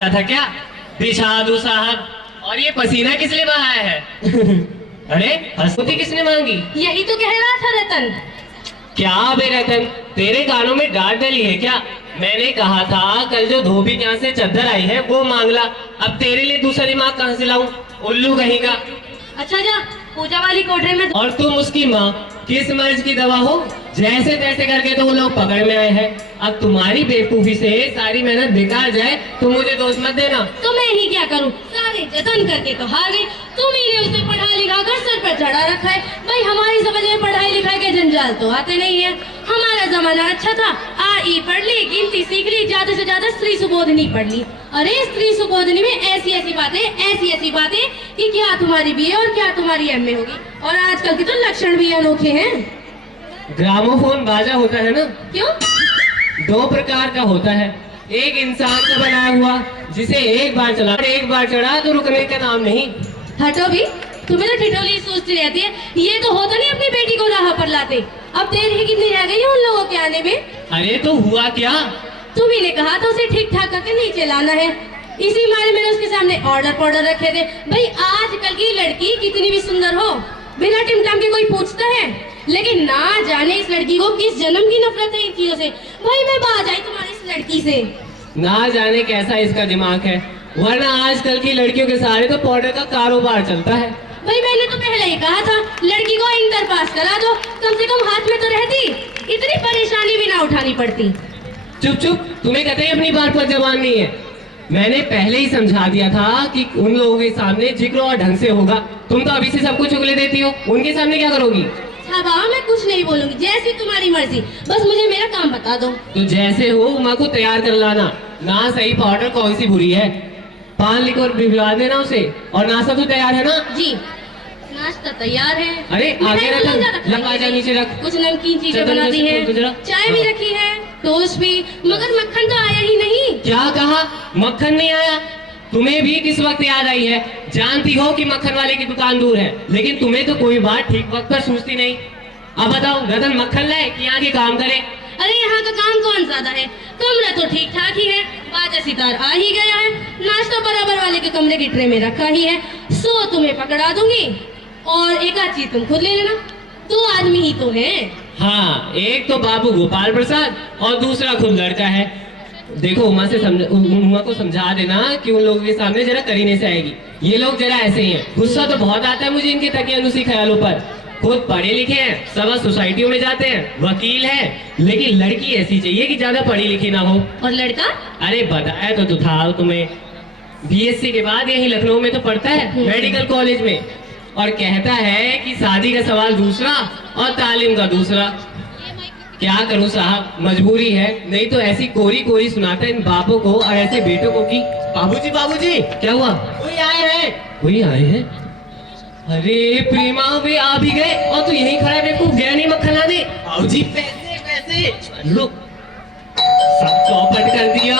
था क्या बिछादू साहब? और ये पसीना किस लिए बहाया है? अरे हंसती किसने मांगी? यही तो कह रहा था रतन। क्या बे रतन, तेरे कानों में डांट डली है क्या? मैंने कहा था कल जो धोबी के यहाँ से चद्दर आई है वो मांग ला। अब तेरे लिए दूसरा दिमाग कहाँ से लाऊं? उल्लू कहीं का। अच्छा जा पूजा वाली कोठरी में। और तुम उसकी माँ किस मर्ज की दवा हो? जैसे तैसे करके तो वो लोग पकड़ में आए हैं। अब तुम्हारी बेवकूफी से सारी मेहनत बेकार जाए तो मुझे दोष मत देना। तो मैं ही क्या करूं? सारे जतन करके तो हार गई। तुम ही ने उसे पढ़ा लिखा कर सर पर चढ़ा रखा है। भाई हमारी समझ में पढ़ाई लिखाई के जंजाल तो आते नहीं है। हमारा जमाना अच्छा था, आ ई पढ़ ली, गिनती सीख ली, ज्यादा से ज्यादा स्त्री सुबोधनी पढ़ ली। अरे स्त्री सुबोधनी में ऐसी ऐसी बातें कि क्या तुम्हारी बीए और क्या तुम्हारी एमए होगी। और आजकल के तो लक्षण भी अनोखे हैं। ग्रामोफोन बाजा होता है ना? क्यों? दो प्रकार का होता है। एक इंसान का बनाया हुआ जिसे एक बार चला और एक बार चढ़ा तो रुकने का नाम नहीं। हटो भी, तुम्हें तो ठिठोली सोचती रहती है। ये तो होता नहीं अपनी बेटी को राह पर लाते। अब देर ही कितनी रह गई है उन लोगों के आने में? अरे तो हुआ क्या? तुम्ही ने कहा था उसे ठीक ठाक करके नीचे लाना है। इसी मारे मैंने उसके सामने ऑर्डर रखे थे। भाई आजकल की लड़की कितनी भी सुंदर हो, बिना टिमटाम के कोई पूछता है। लेकिन ना जाने इस लड़की को किस जन्म की नफरत है इन चीजों से। भाई मैं बाज आई तुम्हारी इस लड़की से। ना जाने कैसा इसका दिमाग है, वरना आजकल की लड़कियों के सारे तो पाउडर का कारोबार चलता है। भाई मैंने तो पहले ही कहा था लड़की को इंटर पास करा दो, कम से कम हाथ में तो रहती, इतनी परेशानी भी ना उठानी पड़ती। चुप चुप, तुम्हें कहते हैं अपनी बात पर जबान नहीं है। मैंने पहले ही समझा दिया था कि उन लोगों के सामने जिक्र और ढंग से होगा। तुम तो अभी से सब कुछ उगले देती हो, उनके सामने क्या करोगी? हाँ बाबा मैं कुछ नहीं बोलूंगी, जैसी तुम्हारी मर्जी, बस मुझे मेरा काम बता दो। तो जैसे हो माँ को तैयार कर लाना। ना सही पाउडर कौन सी बुरी है, पान लिख और भिजवा देना उसे। और नाश्ता तो तैयार है ना? जी नाश्ता तैयार है। अरे आगे रख, लंबा जा नीचे रख। कुछ नमकीन चीजें बना दी है, चाय भी रखी है, टोस्ट भी, मगर मक्खन तो आया ही नहीं। क्या कहा? मक्खन नहीं आया? तुम्हें भी किस वक्त याद आई है? जानती हो कि मक्खन वाले की दुकान दूर है, लेकिन तुम्हें तो कोई बात ठीक वक्त पर सूझती नहीं। अब बताओ रतन मक्खन लाए कि यहाँ के काम करे? अरे यहाँ का काम कौन ज्यादा है, कमरा तो ठीक ठाक ही है, बाजा सितार आ ही गया है, नाश्ता बराबर वाले के कमरे की ट्रे में रखा ही है। सो तुम्हें पकड़ा दूंगी और एक आध चीज तुम खुद ले लेना। 2 आदमी ही तो है। हाँ, एक तो बाबू गोपाल प्रसाद और दूसरा खुद लड़का है। देखो उमा को समझा देना कि उन लोगों के सामने जरा करीने से आएगी। ये लोग जरा ऐसे ही हैं। गुस्सा तो बहुत आता है मुझे इनके तकियानुसी ख्यालों पर। खुद पढ़े लिखे हैं, सब सोसाइटियों में जाते हैं, वकील है, लेकिन लड़की ऐसी चाहिए कि ज्यादा पढ़ी लिखी ना हो। और लड़का? अरे बताया तो था तुम्हें, बीएससी के बाद यही लखनऊ में तो पढ़ता है, मेडिकल कॉलेज में। और कहता है कि शादी का सवाल दूसरा और तालीम का दूसरा। क्या करूं साहब, मजबूरी है, नहीं तो ऐसी कोरी कोरी सुनाता है इन बापों को और ऐसे बेटों को कि बाबूजी क्या हुआ? कोई आए हैं? अरे प्रेमा वे आ भी गए और तू यहीं खड़ा बेवकूफ, गया नहीं मक्खन लाने? बाबूजी पैसे लो, सब चौपट कर दिया।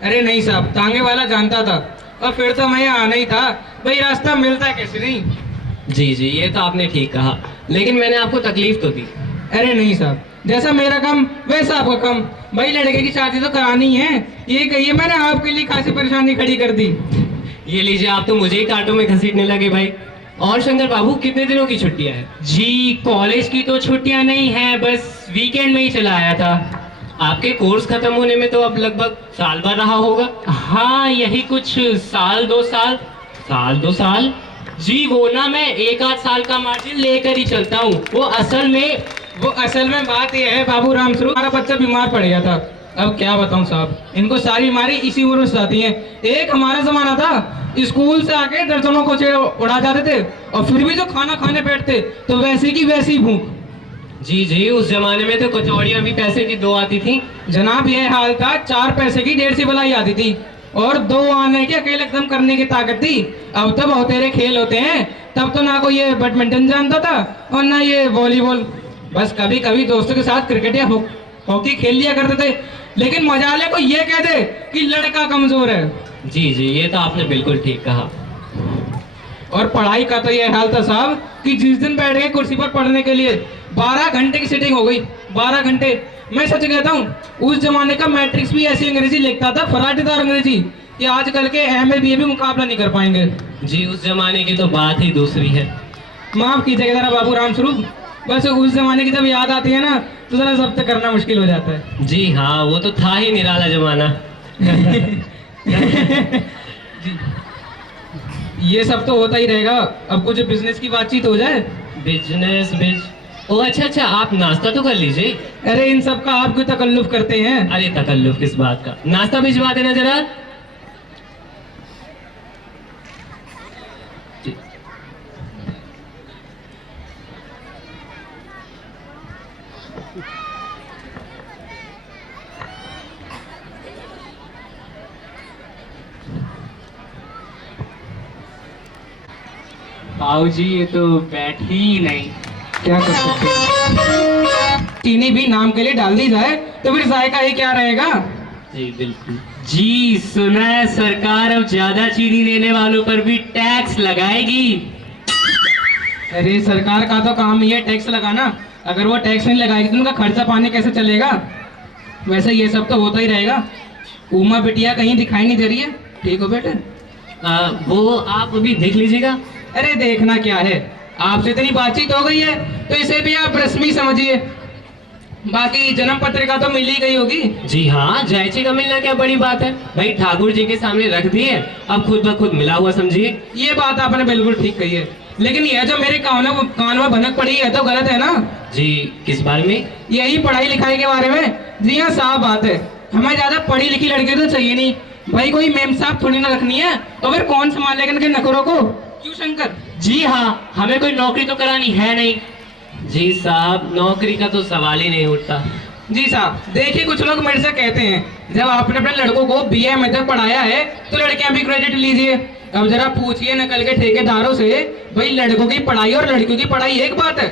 अरे नहीं साहब, तांगे वाला जानता था और फिर तो मैं आना ही था। भाई रास्ता मिलता कैसे नहीं? जी ये तो आपने ठीक कहा, लेकिन मैंने आपको तकलीफ तो दी। अरे नहीं साहब, जैसा मेरा काम वैसा आपका काम। भाई लड़के की शादी तो करानी है, ये कहिए मैंने आपके लिए खासी परेशानी खड़ी कर दी। ये लीजिए, आप तो मुझे ही कांटों में घसीटने लगे भाई। और शंकर बाबू कितने दिनों की छुट्टियां है? जी कॉलेज की तो छुट्टियां नहीं है, बस वीकेंड में ही चला आया था। आपके कोर्स खत्म होने में तो अब लगभग साल भर रहा होगा। हाँ यही कुछ साल 2 साल। जी वो ना मैं 1 आध साल का मार्जिन लेकर ही चलता हूँ। वो असल में बात यह है बाबू राम स्वरूप, हमारा बच्चा बीमार पड़ गया था अब क्या बताऊं साहब, इनको सारी बीमारी इसी उम्र में सताती हैं। एक हमारा जमाना था, स्कूल से आके दर्जनों को उड़ा जाते थे और फिर भी जो खाना खाने बैठते तो वैसी की वैसी भूख। जी जी, उस जमाने में तो कचौड़ियाँ भी पैसे की 2 आती थी। जनाब ये हाल था, 4 पैसे की 1.5 बलाई आती थी और 2 आने की अकेले एकदम करने की ताकत थी। अब तो बहुत तेरे खेल होते हैं, तब तो ना कोई ये बैडमिंटन जानता था और ना ये वॉलीबॉल, बस कभी कभी दोस्तों के साथ क्रिकेट या हॉकी खेल लिया करते थे। लेकिन मजाले को ये कह दे कि लड़का कमजोर है। जी जी, ये तो आपने बिल्कुल ठीक कहा। और पढ़ाई का तो ये हाल था साहब कि जिस दिन बैठ गए कुर्सी पर पढ़ने के लिए 12 घंटे की सीटिंग हो गई। 12 घंटे, मैं सच कहता हूँ, उस जमाने का मैट्रिक्स भी ऐसी अंग्रेजी लिखता था, फराटेदार अंग्रेजी, कि आजकल के MA BA भी मुकाबला नहीं कर पाएंगे। जी, उस जमाने की तो बात ही दूसरी है। माफ कीजिएगा जरा बाबू राम स्वरूप, बस उस जमाने की जब याद आती है ना तो जरा जब्त करना मुश्किल हो जाता है। जी हाँ, वो तो था ही निराला जमाना। ये सब तो होता ही रहेगा, अब कुछ बिजनेस की बातचीत हो जाए। बिजनेस ओ अच्छा, आप नाश्ता तो कर लीजिए। अरे इन सब का आप क्यों तकल्लुफ करते हैं? अरे तकल्लुफ किस बात का, नाश्ता भिजवा देना जरा। जी। बाबू जी ये तो बैठ ही नहीं। क्या कर सकते हैं, चीनी भी नाम के लिए डाल दी जाए तो फिर जायका ही क्या रहेगा। जी बिल्कुल। जी सुना है सरकार अब ज्यादा चीनी देने वालों पर भी टैक्स लगाएगी। अरे सरकार का तो काम ही है टैक्स लगाना, अगर वो टैक्स नहीं लगाएगी तो उनका खर्चा पानी कैसे चलेगा। वैसे ये सब तो होता ही रहेगा। उमा बिटिया कहीं दिखाई नहीं दे रही है, ठीक हो बेटे? वो आप अभी देख लीजिएगा। अरे देखना क्या है, आपसे इतनी बातचीत हो गई है तो इसे भी आप रस्मी समझिए। बाकी जन्म पत्रिका तो मिल ही गई होगी। जी हाँ, जायची का मिलना क्या बड़ी बात है भाई, ठाकुर जी के सामने रख दिए, अब खुद ब खुद मिला हुआ समझिए। ये बात आपने बिल्कुल ठीक कही है, लेकिन यह जो मेरे कान में भनक पड़ी है तो गलत है ना। जी किस बारे में? यही पढ़ाई लिखाई के बारे में। जी हाँ, साफ बात है, हमें ज्यादा पढ़ी लिखी लड़की तो चाहिए नहीं भाई, कोई मेम साहब थोड़ी ना रखनी है, तो फिर कौन संभालेगा इनके नखरों को, क्यों शंकर? जी हाँ, हमें कोई नौकरी तो करानी है नहीं। जी साहब, नौकरी का तो सवाल ही नहीं उठता। जी साहब, देखिए कुछ लोग मेरे से कहते हैं जब आपने अपने लड़कों को BA में तक पढ़ाया है तो लड़कियां भी क्रेडिट लीजिए। अब जरा पूछिए नकल के ठेकेदारों से, भाई लड़कों की पढ़ाई और लड़कियों की पढ़ाई एक बात है?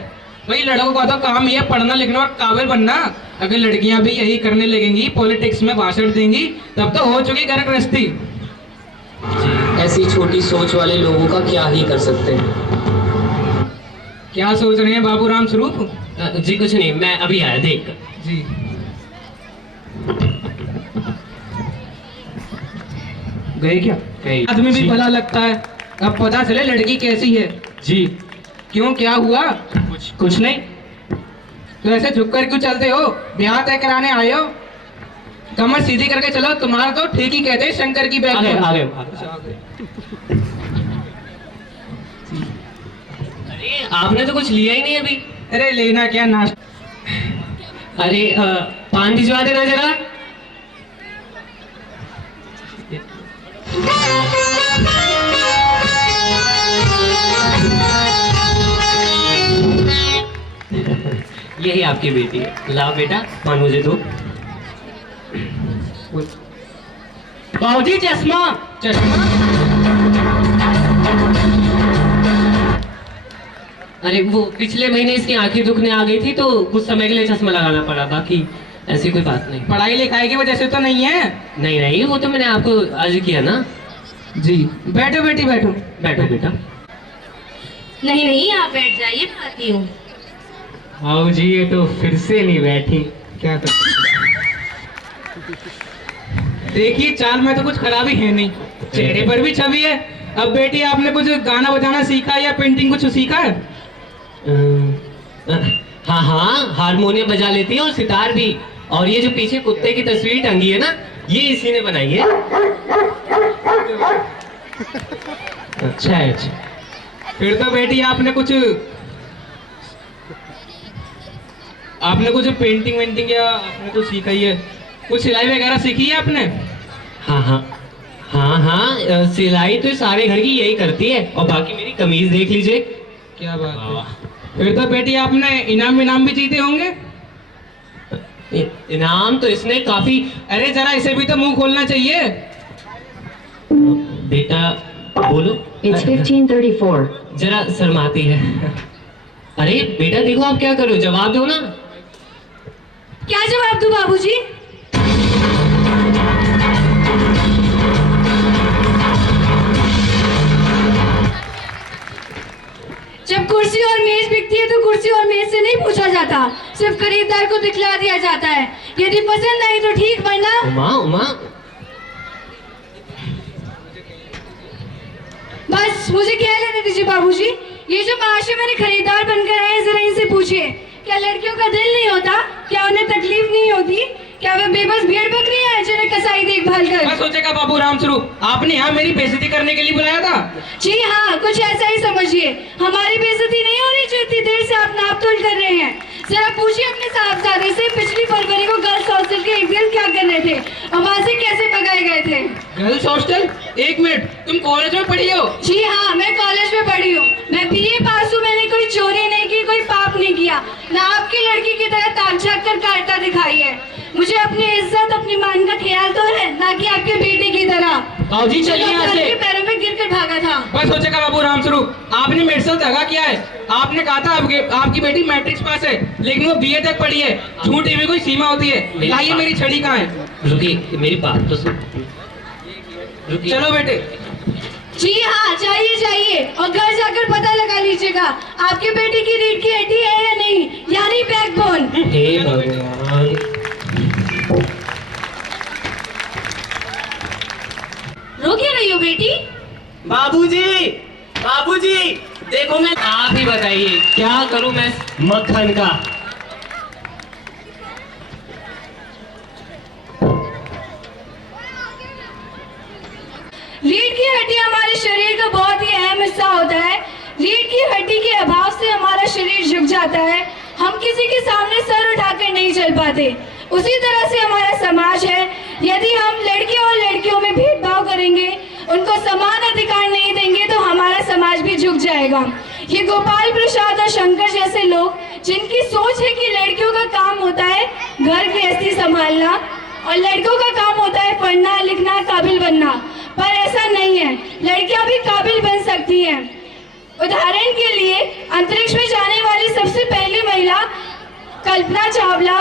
भाई लड़कों का तो काम ये पढ़ना लिखना और काबिल बनना, अगर लड़कियां भी यही करने लगेंगी, पॉलिटिक्स में भाषण देंगी, तब तो हो चुकी घर गृहस्थी। ऐसी छोटी सोच वाले लोगों का क्या ही कर सकते हैं। क्या सोच रहे हैं बाबू राम स्वरूप? जी कुछ नहीं, मैं अभी आया देख कर। जी गए क्या? गए। आदमी भी जी। भला लगता है, अब पता चले लड़की कैसी है। जी क्यों, क्या हुआ? कुछ नहीं। तो ऐसे झुक कर क्यों चलते हो? ब्याह तय कराने आए हो? कमर सीधी करके चलो, तुम्हारा तो ठीक ही कहते हैं शंकर की बैग आगे है। आगे अरे आपने तो कुछ लिया ही नहीं अभी। अरे लेना क्या, नाश्ता। अरे पान भिजवा देना जरा। यही आपकी बेटी है, लाओ बेटा पान मुझे दो। बाबूजी चश्मा। चश्मा? अरे वो पिछले महीने इसकी आंखें दुखने आ गई थी तो कुछ समय के लिए चश्मा लगाना पड़ा, बाकी ऐसी कोई बात नहीं। पढ़ाई लिखाई की वजह से तो नहीं है? नहीं नहीं, वो तो मैंने आपको अर्ज किया ना। जी बैठो बेटी बैठो। बैठो बेटा। नहीं नहीं, आप बैठ जाइए, मैं आती हूँ। बाबूजी ये तो फिर से नहीं बैठी। क्या कर, देखिए चाल में तो कुछ खराबी है नहीं, चेहरे पर भी छवि है। अब बेटी आपने कुछ गाना बजाना सीखा या पेंटिंग कुछ सीखा है? हाँ हाँ, हारमोनियम बजा लेती है और सितार भी। और ये जो पीछे कुत्ते की तस्वीर टंगी है ना, ये इसी ने बनाई है। अच्छा है, अच्छा। फिर तो बेटी आपने कुछ पेंटिंग वेंटिंग या आपने कुछ सीखा ही है? कुछ सिलाई वगैरह सीखी है आपने? हाँ हाँ हाँ हाँ, सिलाई तो सारे घर की यही करती है, और बाकी मेरी कमीज देख लीजिए। क्या बात है, फिर तो बेटी आपने इनाम भी जीते होंगे। इनाम तो इसने काफी। अरे जरा इसे भी तो मुंह खोलना चाहिए। बेटा बोलो। It's 15:34. जरा शर्माती है। अरे बेटा देखो आप क्या करो, जवाब दो ना। क्या जवाब दूं बाबूजी? जब कुर्सी और मेज बिकती है तो कुर्सी और मेज से नहीं पूछा जाता, सिर्फ खरीदार को दिखला दिया जाता है। यदि पसंद आई तो ठीक, वरना उमा उमा, बस मुझे क्या लेने दीजिए बाबूजी। ये जो माशे मेरे खरीदार बनकर आए हैं, जरा इनसे पूछिए, क्या लड़कियों का दिल नहीं होता? क्या उन्हें तकलीफ नहीं होती? क्या वे बेबस भेड़ बकरियां हैं जिन्हें कसाई देखभाल कर? मैं सोचेगा बाबू राम स्वरूप आपने यहाँ मेरी बेइज्जती करने के लिए बुलाया था। जी हाँ, कुछ ऐसा ही समझिए। हमारी बेइज्जती नहीं हो रही जो इतनी देर से आप नाप तोल कर रहे हैं। जरा पूछिए अपने साहबजादे से, पिछली फरवरी को गर्ल्स हॉस्टल के एक दिन क्या कर रहे थे और वहाँ से कैसे भगाए गए थे? Girls hostel? एक मिनट, तुम कॉलेज में पढ़ी हो? जी हाँ, मैं कॉलेज में पढ़ी हूँ। मैं बीए पास हूँ। मैंने कोई चोरी नहीं की, कोई पाप नहीं किया, ना आपकी लड़की की तरह ताक झाँक कर काटता दिखाई है। मुझे अपनी इज्जत, अपनी मान का ख्याल तो है, ना कि आपके बेटे की तरह। बाबूजी चलिए यहाँ से। आपके पैरों में गिरकर भागा था। मैं सोचेगा बाबू राम स्वरूप आपने मेरे साथ दगा किया है। आपने कहा था आपकी बेटी मैट्रिक्स पास है, लेकिन वो बीए तक पढ़ी है। झूठ में कोई सीमा होती है। लाइए मेरी छड़ी कहाँ है? रुकिए, मेरी बात तो सुन। रुकिए। चलो बेटे। जी हाँ, जाइए और घर जाकर पता लगा लीजिएगा आपके बेटे की रीढ़ की हड्डी है या नहीं, यानी बैकबोन। हे भगवान। रो क्यों रही हो बेटी? बाबूजी, बाबूजी देखो, मैं आप ही बताइए क्या करूं मैं मक्खन का। रीढ़ की हड्डी हमारे शरीर का बहुत ही अहम हिस्सा होता है। रीढ़ की हड्डी के अभाव से हमारा शरीर झुक जाता है, हम किसी के सामने सर उठाकर नहीं चल पाते। उसी तरह से हमारा समाज है। यदि हम लड़के और लड़कियों में भेदभाव करेंगे, उनको समान अधिकार नहीं देंगे, तो हमारा समाज भी झुक जाएगा। ये गोपाल प्रसाद और शंकर जैसे लोग, जिनकी सोच है कि लड़कियों का काम होता है घर गृहस्थी संभालना और लड़कों का काम होता है पढ़ना लिखना, काबिल बनना, पर ऐसा नहीं है। लड़कियां भी काबिल बन सकती हैं। उदाहरण के लिए अंतरिक्ष में जाने वाली सबसे पहली महिला कल्पना चावला,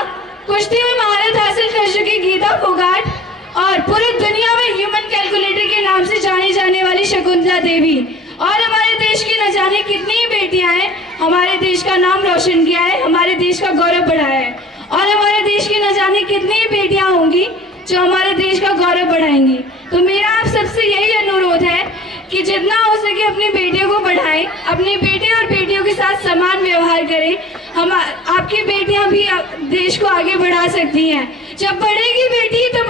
कुश्ती में महारत हासिल कर चुकी गीता फोगाट और पूरी दुनिया में ह्यूमन कैलकुलेटर के नाम से जानी जाने वाली शकुंतला देवी, और हमारे देश की न जाने कितनी बेटियां हैं, हमारे देश का नाम रोशन किया है, हमारे देश का गौरव बढ़ाया है, और हमारे देश की न जाने कितनी बेटियां होंगी जो हमारे देश का गौरव बढ़ाएंगी। तो मेरा आप सबसे यही अनुरोध है कि जितना हो सके अपनी बेटियों को बढ़ाएं, अपने बेटे और बेटियों के साथ समान व्यवहार करें। हम आपकी बेटियां भी देश को आगे बढ़ा सकती हैं। जब बढ़ेगी बेटी तो